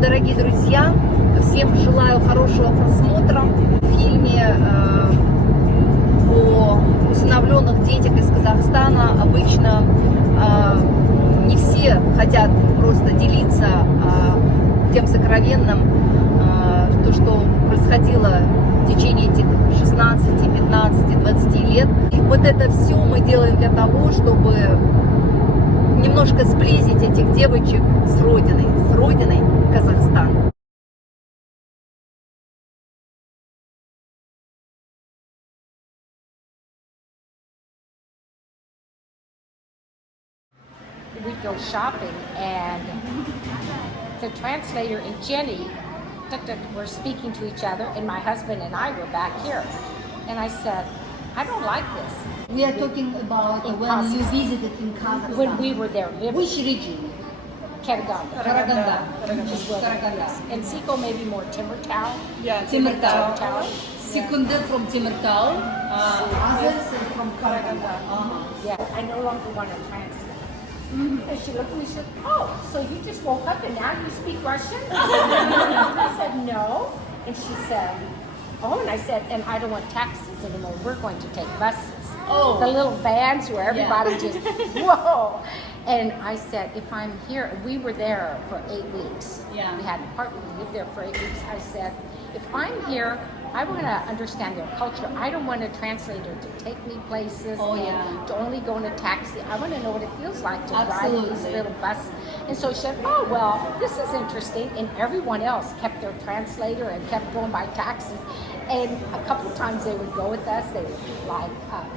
дорогие друзья, всем желаю хорошего просмотра. В фильме о усыновленных детях из Казахстана обычно не все хотят просто делиться тем сокровенным, то, что происходило в течение этих 16, 15, 20 лет. И вот это все мы делаем для того, чтобы немножко сблизить этих девочек с родиной Казахстан. We'd go shopping, and the translator and Jenny were speaking to each other, and my husband and I were back here. And I said, I don't like this. We are talking about when you visited in Kazakhstan. When we were there living. Which region? Karaganda. Karaganda. And Seco maybe more Timurtau. Yeah, Timurtau. Seconded from Timurtau. Others from Karaganda. Yeah, I no longer want to translate. And she looked at me and said, oh, so you just woke up and now you speak Russian? I said, no. And she said, oh, and I said, and I don't want taxis anymore. We're going to take buses. Oh. The little vans where everybody just, whoa. And I said, if I'm here, we were there for 8 weeks. Yeah. We had an apartment, we lived there for 8 weeks. I said, if I'm here, I want to understand their culture. I don't want a translator to take me places and to only go in a taxi. I want to know what it feels like to ride these little buses. And so she said, oh, well, this is interesting. And everyone else kept their translator and kept going by taxis. And a couple of times they would go with us. They would like,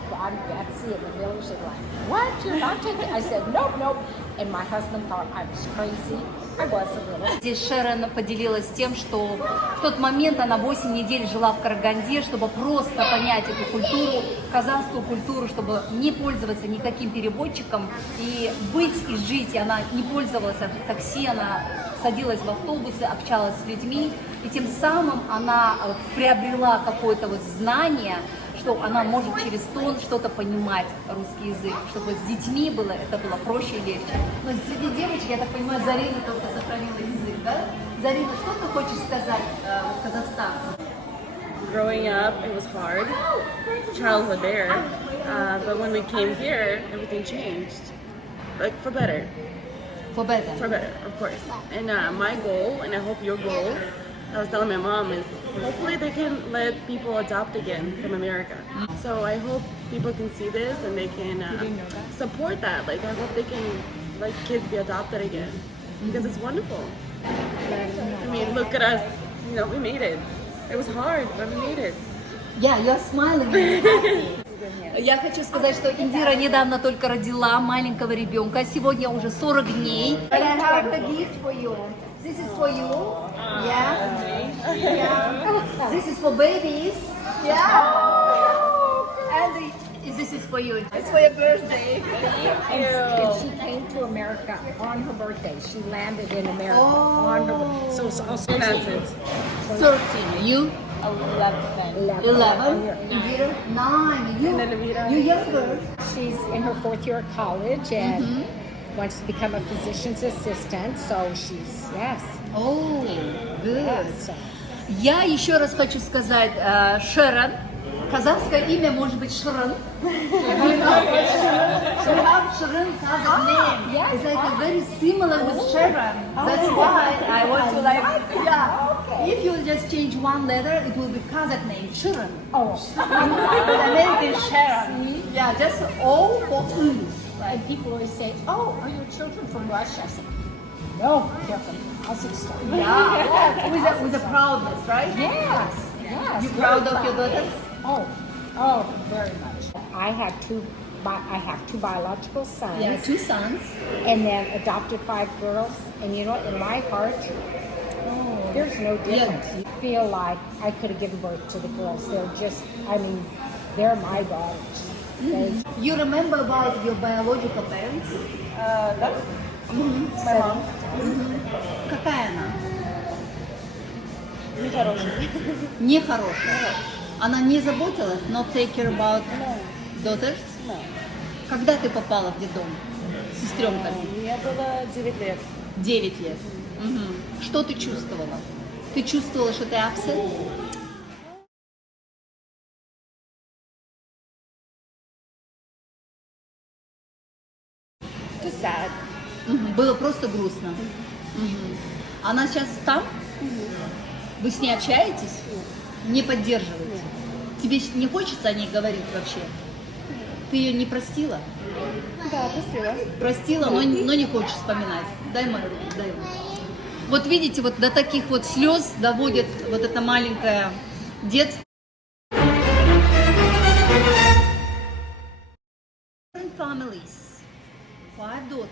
Ron, Betsy, and the Millers would like, what? You're not taking? I said, nope, nope. And my husband thought I was crazy. I was a little. Здесь Sharon поделилась тем, что в тот момент она 8 недель жила в Караганде, чтобы просто понять эту культуру, казахскую культуру, чтобы не пользоваться никаким переводчиком и быть и жить. И она не пользовалась такси, она садилась в автобусы, общалась с людьми, и тем самым она приобрела какое-то вот знание, что она может через тон что-то понимать, русский язык, чтобы с детьми было, это было проще и легче. Но среди девочек, я так понимаю, Зарина только сохранила язык, да? Зарина, что ты хочешь сказать в Казахстане? Growing up, it was hard. Childhood there. But when we came here, everything changed. Like, for better. For better. For better, of course. And my goal, and I hope your goal, I was telling my mom, is hopefully they can let people adopt again from America. So I hope people can see this and they can support that. Like, I hope they can let kids be adopted again. Because it's wonderful. I mean, look at us. You know, we made it. It was hard, but we made it. Yeah, you're smiling. Я хочу сказать, что Индира недавно только родила маленького ребенка. Сегодня уже 40 дней. But I have a gift for you. This is for you. Yeah. Yeah. This is for babies. Yeah. And this is for you. It's for your birthday. And she came to America on her birthday. She landed in America on her birthday. So it's also 13. You? 11. 11. Indira? 9. You younger. She's in her 4th year of college and wants to become a physician's assistant. So she's, yes. Oh, good. Yes. Я еще раз хочу сказать, Sharon. Казахское имя может быть Sharon. Sharon Kazakh name. Yes. It's like a very similar with Sharon. That's why I want to like, yeah. If you just change one letter, it will be Kazakh name, Sharon. Oh. American Sharon. Yeah, just O for U. And people always say, oh, are your children from Russia? I said, no, they're from Kazakhstan. Yeah, with a proudness, right? Yes, yes. You proud of your daughters? Oh, very much. I have two biological sons. Yeah, 2 sons. And then adopted 5 girls. And you know, in my heart, there's no difference. You feel like I could have given birth to the girls. They're just, I mean, they're my daughters. You remember about your biological parents? Да? My mom. Какая она? Нехорошая. Нехорошая. Она не заботилась, not take care about daughters? Когда ты попала в детдом с сестренками? Мне было 9 лет. 9 лет. Что ты чувствовала? Ты чувствовала, что ты upset? Just sad. Было просто грустно. Она сейчас там? Вы с ней общаетесь? Не поддерживаете? Тебе не хочется о ней говорить вообще? Ты ее не простила? Да, простила. Простила, но не хочешь вспоминать. Дай мою руку, дай руку. Вот видите, вот до таких вот слез доводит вот это маленькое детство. Families, 5 daughters.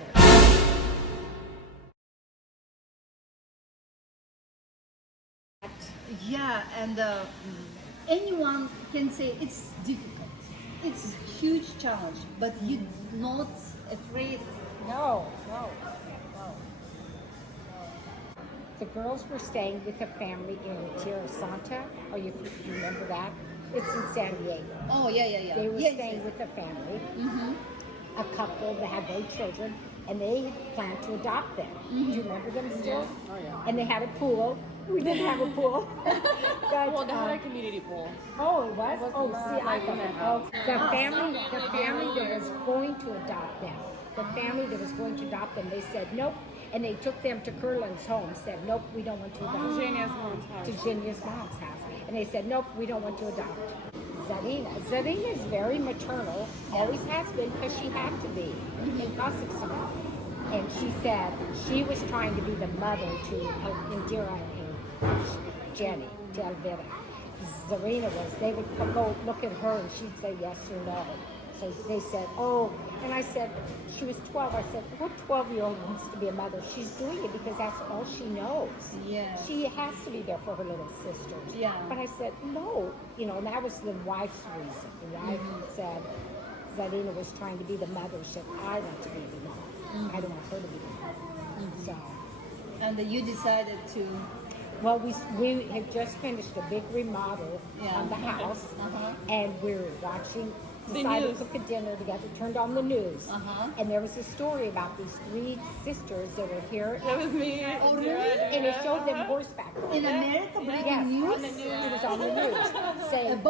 Yeah, and anyone can say it's difficult. It's a huge challenge, but you're not afraid. No. The girls were staying with a family in Tierra Santa. Oh, you remember that? It's in San Diego. Oh, yeah. They were Yes, staying yes. with a family, a couple that had 8 children, and they planned to adopt them. Do you remember them still? Oh, yeah. And they had a pool. We didn't have a pool. But, Well, they had a community pool. oh, it was? It Oh, wasn't see, I like thought, in oh, the family that was going to adopt them, they said nope. And they took them to Curlin's home, said, nope, we don't want to adopt. Virginia's mom's house. To Virginia's mom's house. And they said, nope, we don't want to adopt. Zarina is very maternal, always has been, because she had to be in Kazakhstan. And she said she was trying to be the mother to Indira and Jenny, to Elvira. Zarina was, they would go look at her and she'd say yes or no. So they said, oh, and I said, she was 12. I said, what 12-year-old wants to be a mother? She's doing it because that's all she knows. Yeah. She has to be there for her little sisters. Yeah. But I said, no, and that was the wife's reason. The wife said, Zarina was trying to be the mother. She said, I want to be the mom. I don't want her to be the mom. So. And you decided to. Well, we had just finished a big remodel on the house, and we were decided to cook a dinner together, turned on the news, and there was a story about these 3 sisters that were here. That was me. Oh, really? And it showed them horseback riding. In America, breaking Yes, news? on the news. It was on the news. Saying,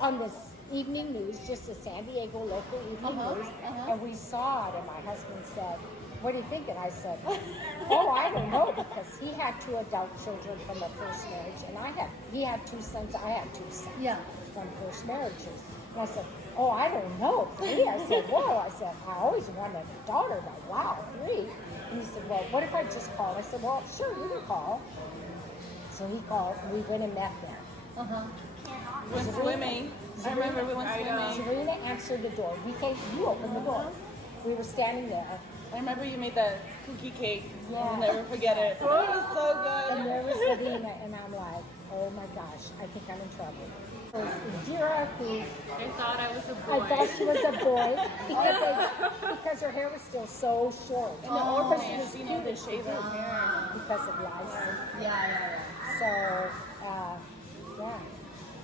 on this evening news, just the San Diego local evening news, and we saw it, and my husband said, what do you think? And I said, oh, I don't know, because he had 2 adult children from a first marriage, and he had 2 sons, I had 2 sons from first marriages. And I said, oh, I don't know, 3? I said, whoa. I said, I always wanted a daughter, but wow, 3. And he said, well, what if I just call? I said, well, sure, you can call. So he called, and we went and met them. We went swimming. I remember we went swimming. Serena answered the door. You opened the door. We were standing there. I remember you made that cookie cake. Yeah. I'll never forget it. Oh, it was so good. And there was Serena, and I'm like, oh my gosh, I think I'm in trouble. It was Indira who I thought I was a I boy. thought she was a boy because her hair was still so short. Oh, She was you know, they shave her hair. because of lice. Yeah. So, yeah.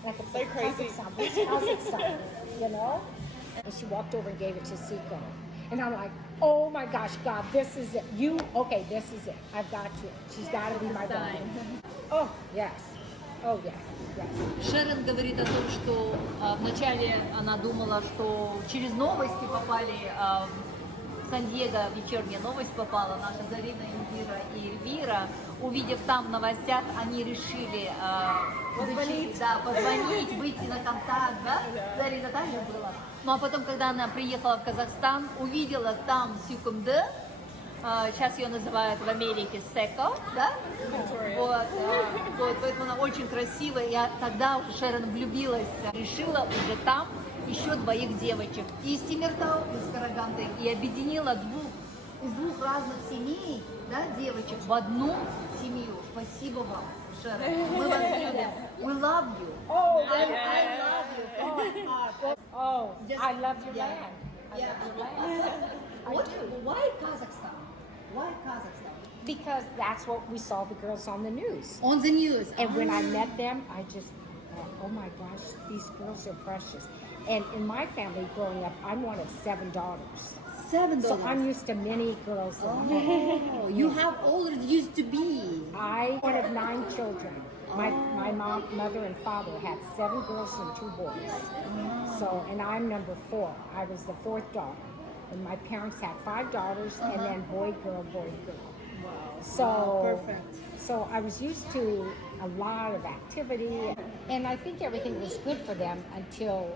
Like They're crazy. Kazakhstan, And she walked over and gave it to Siko. And I'm like, oh my gosh, God, this is it. This is it. I've got you. She's got to be my daughter. Oh, yes. Oh, yes. Шерон говорит о том, что вначале она думала, что через новости попали в Сан-Диего, вечерняя новость попала, наша Зарина, Индира и Эльвира. Увидев там в новостях, они решили позвонить, выйти на контакт, да? Зарина так же было. Ну а потом, когда она приехала в Казахстан, увидела там Сюкумде, сейчас ее называют в Америке Секо, да? Вот, поэтому она очень красивая. Я тогда уже Шерон влюбилась, решила уже там еще 2 девочек из Тимиртау, из Караганды, и объединила из 2 разных семей, да, девочек в одну семью. Спасибо вам, Шерон. Мы вас любим. We love you. Oh, I love you. Oh, I love your Yeah. man. Yeah. Why Kazakhstan? Why Kazakhstan? Because that's what we saw the girls on the news. On the news. And when I met them, I just thought, oh my gosh, these girls are precious. And in my family growing up, I'm one of 7 daughters. $7. So I'm used to many girls. Oh, you have older used to be. I one of 9 children. My mom, mother, and father had 7 girls and 2 boys. So, and I'm number 4. I was the 4th daughter, and my parents had 5 daughters, and then boy, girl, boy, girl. Wow. So, Perfect. so I was used to a lot of activity, and I think everything was good for them until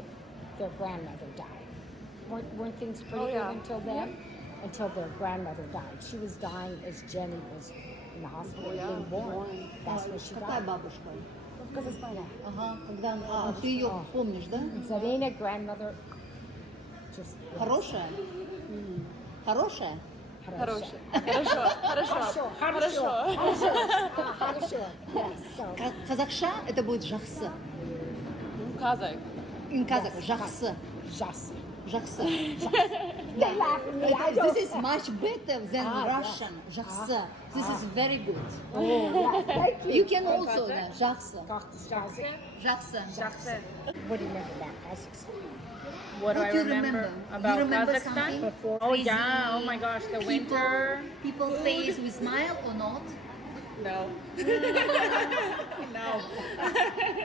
their grandmother died. Weren't things pretty good until then? Until their grandmother died. She was dying as Jenny was in the hospital being born. That's when she Какая died. бабушка? В Казахстане. Ага, когда... ты ее помнишь, да? Zarina grandmother just Хорошая? Хорошая? Хорошо. Хорошо. Yes. So Казахша это будет жақсы. Kazakh. In Kazakh, жақсы. just Жақсы. they laugh at me. I don't. This is much better than Ah, Russian. Жақсы. This is very good. Oh, yes, thank you. You can also, да, жақсы. Жақсы. Жақсы. What do you remember about Kazakhstan? What do What I do you remember remember? about You remember Kazakhstan? something? Oh yeah, oh my gosh, the winter. People face with smile or not? No. No.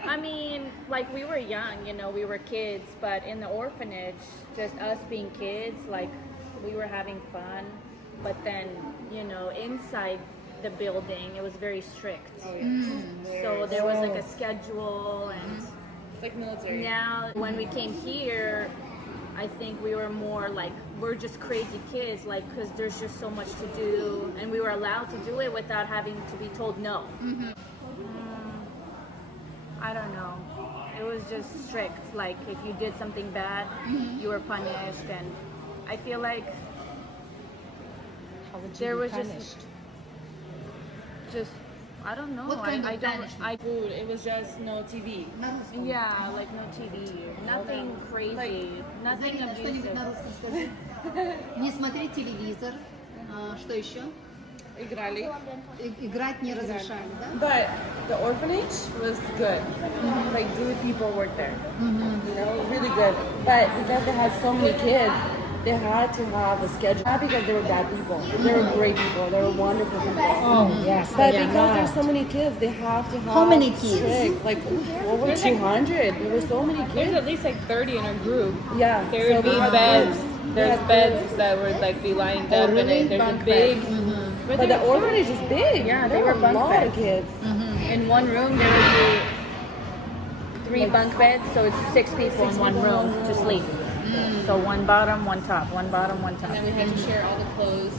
I mean, like we were young, you know, we were kids, but in the orphanage, just us being kids, like we were having fun. But then, you know, inside the building, it was very strict. So there was like a schedule and It's like military. now when we came here, I think we were more like we're just crazy kids, like because there's just so much to do, and we were allowed to do it without having to be told no. I don't know. It was just strict. Like if you did something bad, you were punished, and I feel like How would you there be was punished? just I don't know. What kind I of don't. punishment? Food. It was just no TV. Yeah, like no TV, nothing crazy, nothing Зарина, что-нибудь на abusive. русском скажи. Не смотреть телевизор. Что еще? Играли. Играть не разрешали, да? But the orphanage was good. Like good people worked there. You know, really good. But because they had so many kids, they had to have a schedule. Not because they were bad people. They were great people. They were wonderful people. Oh, yes. But they because are. there's so many kids, they have to have How many kids? strict, like over 200. There were so many There's kids. at least like 30 in our group. Yeah. There would so be we had beds. groups. There's Yeah, beds that would like be lined up, really? and then there's Bunk a big. But the orphanage is big. Yeah, they there were were a bunk lot beds. of kids. In one room, there would be 3 bunk beds, so it's 6 people in one room to sleep. So one bottom, one top, one bottom, one top. And then we had to share all the clothes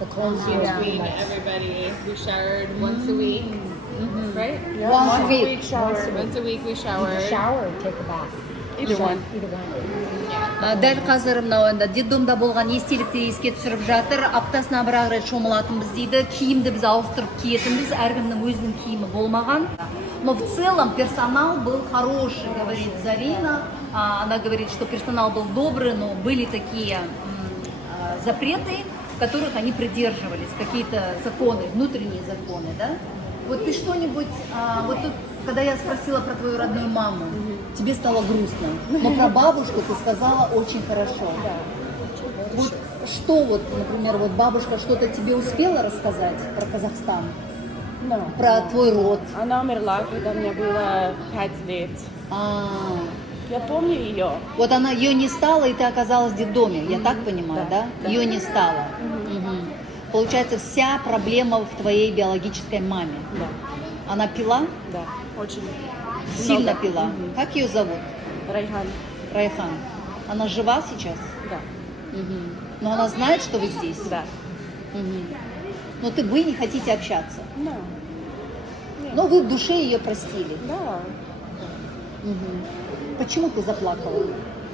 The clothes here between everybody. We showered once a week, right? Once a week. Once a week we showered. shower and take a bath. Either one. Either one. Дәл қазір мынау енді детдомда болған естелікті еске түсіріп жатыр. Аптасына бір ақ рет шомылатынбыз дейді. Киімді біз ауыстырып киетінбіз. Әркімнің өзінің киімі болмаған. Но в целом персонал был хороший, говорит Зарина. Она говорит, что персонал был добрый, но были такие запреты, которых они придерживались, какие-то законы, внутренние законы, да? Вот ты что-нибудь, вот тут, когда я спросила про твою родную маму, тебе стало грустно, но про бабушку ты сказала очень хорошо. Вот что вот, например, вот бабушка что-то тебе успела рассказать про Казахстан, про твой род? Она умерла, когда мне было 5 лет. Я помню ее. Вот она, ее не стало, и ты оказалась в детдоме, я так понимаю, да? Да. Ее не стало. Получается, вся проблема в твоей биологической маме. Да, Она пила? да, очень. Сильно Много. пила. Как ее зовут? Райхан. Райхан. Она жива сейчас? Да. Но она знает, что вы здесь? Да. Но вы не хотите общаться? No. Но вы в душе ее простили. Да. Почему ты заплакала?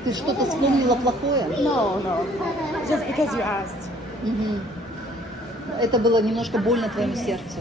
Ты что-то вспомнила плохое? No, no. Just because you asked. Это было немножко больно твоему сердцу.